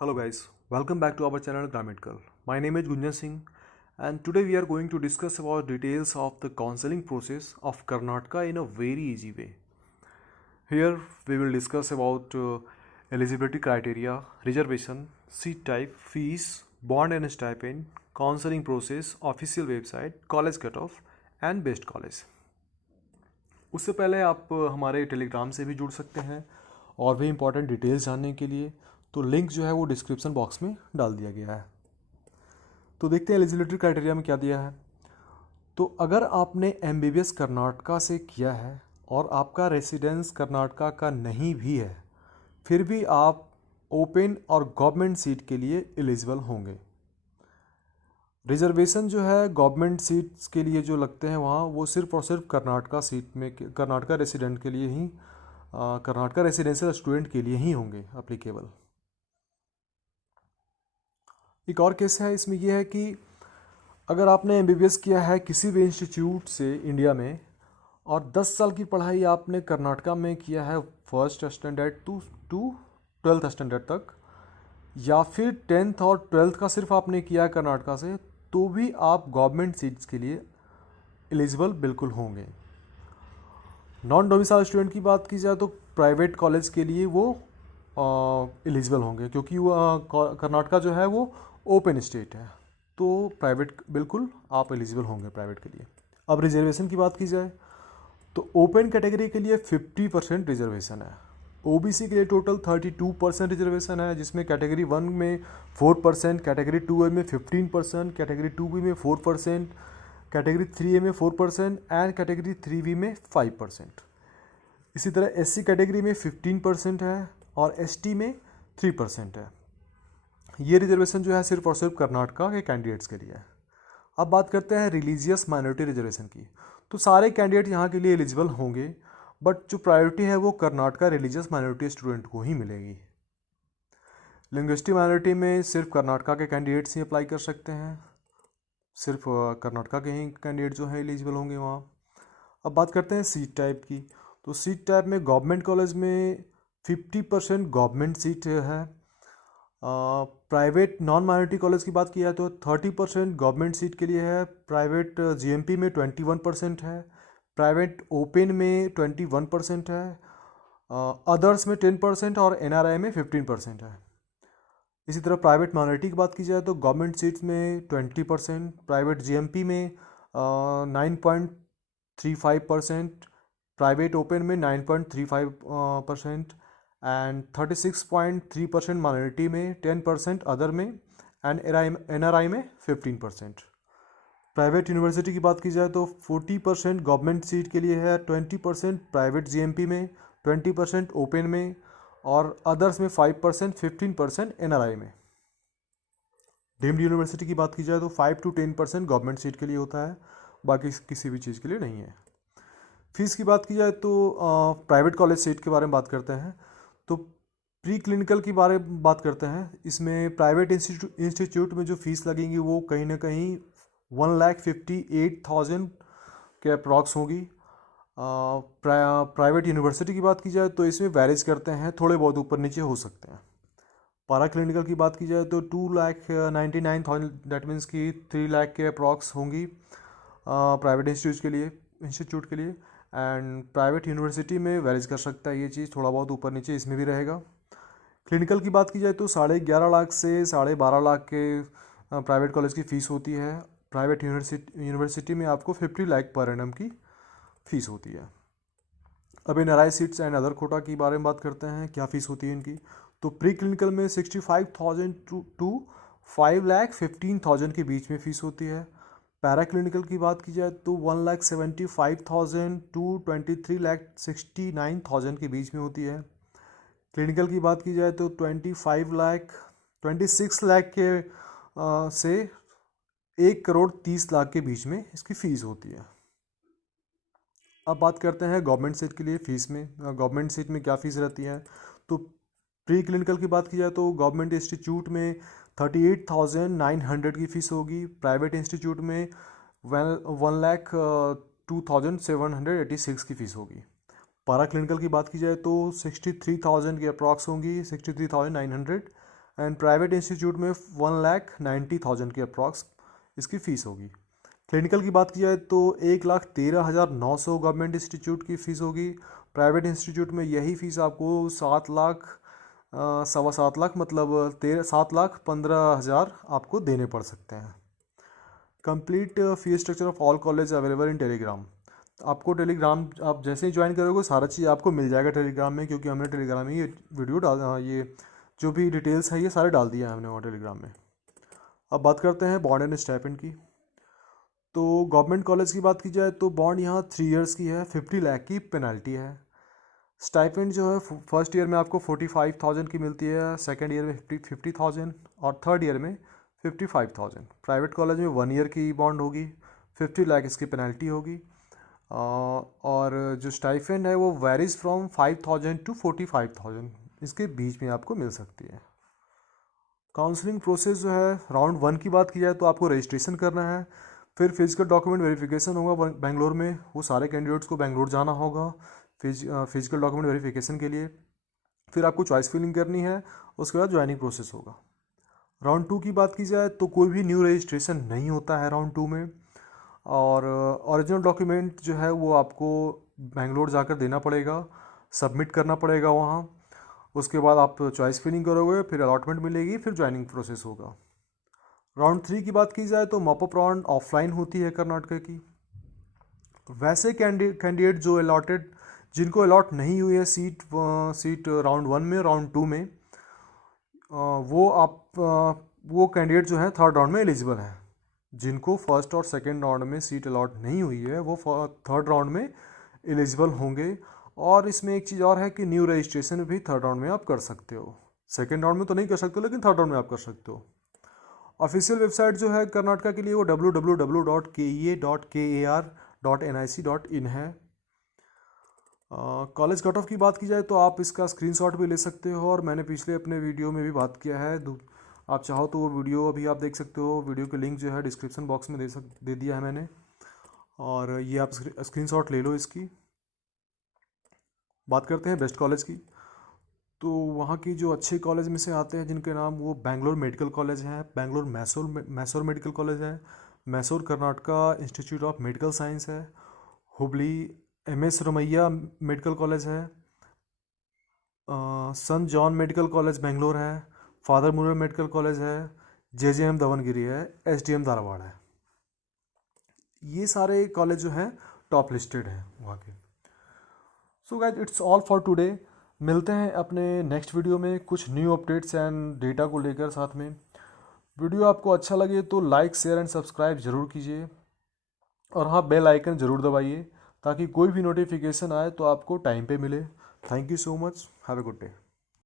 Hello guys, welcome back to our channel Grammatically. My name is Gunjan Singh and today we are going to discuss about details of the counseling process of Karnataka in a very easy way. Here we will discuss about eligibility criteria, reservation, seat type, fees, bond and stipend, counseling process, official website, college cutoff and best college. उससे पहले आप हमारे Telegram से भी जुड़ सकते हैं और भी इम्पोर्टेंट डिटेल्स जानने के लिए, तो लिंक जो है वो डिस्क्रिप्शन बॉक्स में डाल दिया गया है। तो देखते हैं एलिजिबिलिटी क्राइटेरिया में क्या दिया है। तो अगर आपने एमबीबीएस कर्नाटका से किया है और आपका रेसिडेंस कर्नाटका का नहीं भी है, फिर भी आप ओपन और गवर्नमेंट सीट के लिए एलिजिबल होंगे। रिजर्वेशन जो है गवर्नमेंट सीट्स के लिए जो लगते हैं वहाँ, वो सिर्फ और सिर्फ कर्नाटका सीट में कर्नाटका रेसिडेंट के लिए ही, कर्नाटका रेसिडेंशियल स्टूडेंट के लिए ही होंगे अप्लीकेबल। एक और केस है इसमें यह है कि अगर आपने एमबीबीएस किया है किसी भी इंस्टीट्यूट से इंडिया में और 10 साल की पढ़ाई आपने कर्नाटका में किया है first standard to 12th standard तक, या फिर 10th और 12th का सिर्फ आपने किया है कर्नाटका से, तो भी आप गवर्नमेंट सीट्स के लिए एलिजिबल बिल्कुल होंगे। नॉन डोमिसाइल स्टूडेंट की बात की जाए तो प्राइवेट कॉलेज के लिए वो एलिजिबल होंगे, क्योंकि वो कर्नाटका जो है वो ओपन स्टेट है, तो प्राइवेट बिल्कुल आप एलिजिबल होंगे प्राइवेट के लिए। अब रिजर्वेशन की बात की जाए तो ओपन कैटेगरी के लिए 50% रिजर्वेशन है, ओबीसी के लिए टोटल 32% रिजर्वेशन है, जिसमें कैटेगरी 1 में 4%, कैटेगरी 2A में 15%, कैटेगरी 2B में 4%, कैटेगरी 3A में 4% एंड कैटेगरी 3B में 5%। इसी तरह एससी कैटेगरी में 15% है और एसटी में 3% है। ये रिजर्वेशन जो है सिर्फ और सिर्फ कर्नाटका के कैंडिडेट्स के लिए है। अब बात करते हैं रिलीजियस माइनॉरिटी रिजर्वेशन की। तो सारे कैंडिडेट यहाँ के लिए एलिजिबल होंगे, बट जो प्रायोरिटी है वो कर्नाटका रिलीजियस माइनॉरिटी स्टूडेंट को ही मिलेगी। लिंग्विस्टिक माइनॉरिटी में सिर्फ कर्नाटका के कैंडिडेट्स ही अप्लाई कर सकते हैं, सिर्फ कर्नाटका के ही कैंडिडेट जो हैं एलिजिबल होंगे वहाँ। अब बात करते हैं सीट टाइप की। तो सीट टाइप में गवर्नमेंट कॉलेज में 50% गवर्नमेंट सीट है। प्राइवेट नॉन माइनॉरिटी कॉलेज की बात की जाए तो 30% गवर्नमेंट सीट के लिए है। प्राइवेट जीएमपी में 21% है। प्राइवेट ओपन में 21% है। अदर्स में 10% और एनआरआई में 15% है। इसी तरह प्राइवेट माइनॉरिटी की बात की जाए तो गवर्नमेंट सीट्स में 20%, प्राइवेट जीएमपी में 9.35%, प्राइवेट ओपन में 9.35% एंड 36.3% माइनॉरिटी में, 10% अदर में एंड एनआरआई में 15%। प्राइवेट यूनिवर्सिटी की बात की जाए तो 40% गवर्नमेंट सीट के लिए है, 20% प्राइवेट जीएमपी में, 20% ओपन में और अदर्स में 5%, 15% एनआरआई में। डीम्ड यूनिवर्सिटी की बात की जाए तो 5 to 10% गवर्नमेंट सीट के लिए होता है, बाकी किसी भी चीज़ के लिए नहीं है। फीस की बात की जाए तो प्राइवेट कॉलेज सीट के बारे में बात करते हैं। तो प्री क्लिनिकल की बारे में बात करते हैं। इसमें प्राइवेट इंस्टीट्यूट में जो फीस लगेंगी वो कहीं ना कहीं 1,58,000 के अप्रॉक्स होगी। प्राइवेट यूनिवर्सिटी की बात की जाए तो इसमें वैरेज करते हैं, थोड़े बहुत ऊपर नीचे हो सकते हैं। पारा क्लिनिकल की बात की जाए तो 2,99,000, दैट मीन्स कि 3 लाख के अप्रॉक्स होंगी प्राइवेट इंस्टीट्यूट के लिए एंड प्राइवेट यूनिवर्सिटी में वैरेज कर सकता है ये चीज़, थोड़ा बहुत ऊपर नीचे इसमें भी रहेगा। क्लिनिकल की बात की जाए तो 11.5 लाख से 12.5 लाख के प्राइवेट कॉलेज की फ़ीस होती है। प्राइवेट यूनिवर्सिटी में आपको 50 लाख पर एनम की फ़ीस होती है। अब NRI seats and other quota की बारे में बात करते हैं, क्या फ़ीस होती है इनकी। तो प्री क्लिनिकल में 65,000 टू 5,15,000 के बीच में फ़ीस होती है। पैरा क्लिनिकल की बात की जाए तो 1,75,000 टू 23,69,000 के बीच में होती है। क्लिनिकल की बात की जाए तो 26 लाख के से 1,30,00,000 के बीच में इसकी फ़ीस होती है। अब बात करते हैं गवर्नमेंट सीट के लिए फ़ीस में। गवर्नमेंट सीट में क्या फ़ीस रहती है। तो प्री क्लिनिकल की बात की जाए तो गवर्नमेंट इंस्टीट्यूट में 38,900 की फ़ीस होगी। प्राइवेट इंस्टीट्यूट में 1,02,786 की फ़ीस होगी। पारा क्लिनिकल की बात की जाए तो 63,000 के अप्रॉक्स होंगी, 63,900 एंड प्राइवेट इंस्टीट्यूट में 1,90,000 के अप्रॉक्स इसकी फ़ीस होगी। क्लिनिकल की बात की जाए तो 1,13,900 गवर्नमेंट इंस्टीट्यूट की फ़ीस होगी। प्राइवेट इंस्टीट्यूट में यही फ़ीस आपको 7,00,000 7.25 लाख मतलब 7,15,000 आपको देने पड़ सकते हैं। Complete fees structure of all college available in Telegram. आपको टेलीग्राम आप जैसे ही ज्वाइन करोगे सारा चीज़ आपको मिल जाएगा टेलीग्राम में, क्योंकि हमने टेलीग्राम में ये वीडियो ये जो भी डिटेल्स है ये सारे डाल दिए हैं हमने वहाँ टेलीग्राम में। अब बात करते हैं बॉन्ड एंड स्टाइपेंड की। तो गवर्नमेंट कॉलेज की बात की जाए तो बॉन्ड यहाँ 3 इयर्स की है, 50 लाख की पेनल्टी है। स्टाइपेंड जो है फर्स्ट ईयर में आपको 45,000 की मिलती है, सेकेंड ईयर में 50,000 और थर्ड ईयर में 55,000। प्राइवेट कॉलेज में 1 ईयर की बॉन्ड होगी, 50 लाख इसकी पेनल्टी होगी। और जो स्टाइपेंड है वो वेरीज फ्रॉम 5,000 टू 45,000, इसके बीच में आपको मिल सकती है। काउंसलिंग प्रोसेस जो है राउंड 1 की बात की जाए तो आपको रजिस्ट्रेशन करना है, फिर फिजिकल डॉक्यूमेंट वेरिफिकेशन होगा बेंगलोर में, वो सारे कैंडिडेट्स को बेंगलोर जाना होगा फिजिकल डॉक्यूमेंट वेरिफिकेशन के लिए। फिर आपको चॉइस फिलिंग करनी है, उसके बाद ज्वाइनिंग प्रोसेस होगा। राउंड 2 की बात की जाए तो कोई भी न्यू रजिस्ट्रेशन नहीं होता है राउंड 2 में, और ओरिजिनल डॉक्यूमेंट जो है वो आपको बेंगलोर जाकर देना पड़ेगा, सबमिट करना पड़ेगा वहाँ। उसके बाद आप चॉइस फिलिंग करोगे, फिर अलॉटमेंट मिलेगी, फिर ज्वाइनिंग प्रोसेस होगा। राउंड 3 की बात की जाए तो मॉपअप राउंड ऑफलाइन होती है कर्नाटक की। वैसे कैंडिडेट जो अलॉटेड जिनको अलॉट नहीं हुई है सीट राउंड 1 में, राउंड 2 में, वो कैंडिडेट जो है थर्ड राउंड में एलिजिबल हैं। जिनको फर्स्ट और सेकेंड राउंड में सीट अलॉट नहीं हुई है वो थर्ड राउंड में एलिजिबल होंगे। और इसमें एक चीज़ और है कि न्यू रजिस्ट्रेशन भी थर्ड राउंड में आप कर सकते हो। सेकेंड राउंड में तो नहीं कर सकते हो, लेकिन थर्ड राउंड में आप कर सकते हो। ऑफिशियल वेबसाइट जो है कर्नाटका के लिए वो www.kea.kar.nic.in है। कॉलेज कट ऑफ की बात की जाए तो आप इसका स्क्रीनशॉट भी ले सकते हो, और मैंने पिछले अपने वीडियो में भी बात किया है। आप चाहो तो वो वीडियो अभी आप देख सकते हो, वीडियो के लिंक जो है डिस्क्रिप्शन बॉक्स में दे दिया है मैंने, और ये आप स्क्रीनशॉट ले लो इसकी। बात करते हैं बेस्ट कॉलेज की। तो वहाँ की जो अच्छे कॉलेज में से आते हैं जिनके नाम, वो बेंगलोर मेडिकल कॉलेज हैं, बेंगलोर मैसूर मेडिकल कॉलेज है, Mysore Karnataka institute of medical science है, Hubli MS Ramaiah medical college है, saint John medical college Bangalore है, फादर मुरर मेडिकल कॉलेज है, JJM दावनगिरी है, SDM धारवाड़ है। ये सारे कॉलेज जो हैं टॉप लिस्टेड हैं वहाँ के। So guys it's all for today. मिलते हैं अपने नेक्स्ट वीडियो में कुछ न्यू अपडेट्स एंड डेटा को लेकर साथ में। वीडियो आपको अच्छा लगे तो लाइक शेयर एंड सब्सक्राइब ज़रूर कीजिए, और हाँ बेल आइकन ज़रूर दबाइए ताकि कोई भी नोटिफिकेशन आए तो आपको टाइम पे मिले। Thank you so much, have a good day.